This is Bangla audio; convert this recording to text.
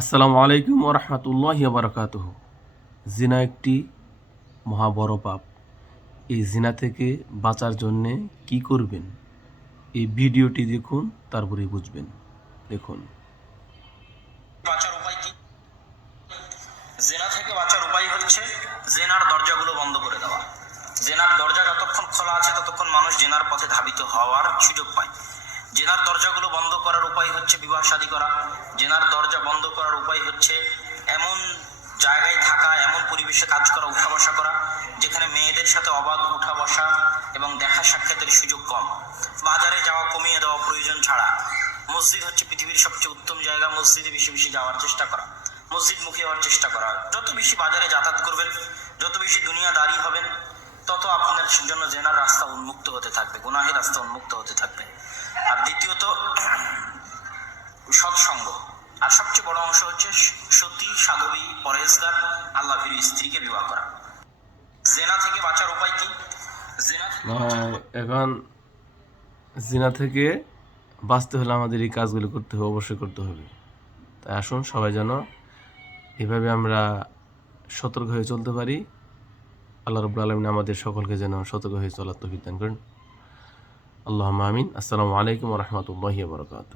আসসালামু আলাইকুম ওরহমতুল্লাহ বারকাত জিনা একটি মহা বড় পাপ। এই জিনা থেকে বাঁচার জন্যে কি করবেন? এই ভিডিওটি দেখুন তারপরে বুঝবেন। দেখুন। বাঁচার উপায় জেনা থেকে বাঁচার উপায় হচ্ছে জেনার দরজাগুলো বন্ধ করে দেওয়া। জেনার দরজা যতক্ষণ খোলা আছে, ততক্ষণ মানুষ জেনার পথে ধাবিত হওয়ার সুযোগ পায়। জেনার দরজাগুলো বন্ধ করার বিবাহ শাদী করা, জেনার দরজা বন্ধ করার উপায় হচ্ছে এমন জায়গায় থাকা, এমন পরিবেশে কাজ করা, উঠা বসা করা, যেখানে মেয়েদের সাথে অবাধ উঠা বসা এবং দেখা সাক্ষাতের সুযোগ কম। বাজারে যাওয়া, কমিয়ে দেওয়া প্রয়োজন ছাড়া। মসজিদ হচ্ছে পৃথিবীর সবচেয়ে উত্তম জায়গা, মসজিদে বেশি বেশি যাওয়ার চেষ্টা করা। মসজিদ মুখী হওয়ার চেষ্টা করা। যত বেশি বাজারে যাতায়াত করবেন, যত বেশি দুনিয়াদারি হবেন, তত আপনার জন্য জেনার রাস্তা উন্মুক্ত হতে থাকবে, গুনাহের রাস্তা উন্মুক্ত হতে থাকবে। আর দ্বিতীয়ত সৎসঙ্গ আর সবচেয়ে বড় অংশ হচ্ছে সতী সাধবী পরেজগার আল্লাহ স্ত্রীকে বিবাহ করা। জেনা থেকে বাঁচার উপায় কি? এখন জিনা থেকে বাঁচতে হলে আমাদের এই কাজগুলো করতে হবে অবশ্যই করতে হবে। তাই আসুন সবাই যেন এভাবে আমরা সতর্ক হয়ে চলতে পারি। আল্লাহ রবুল আলমিন আমাদের সকলকে যেন সতর্ক হয়ে চলার তৌফিক দান করেন। আল্লাহ আমিন। আসসালামু আলাইকুম রহমতুল্লাহ বরকাত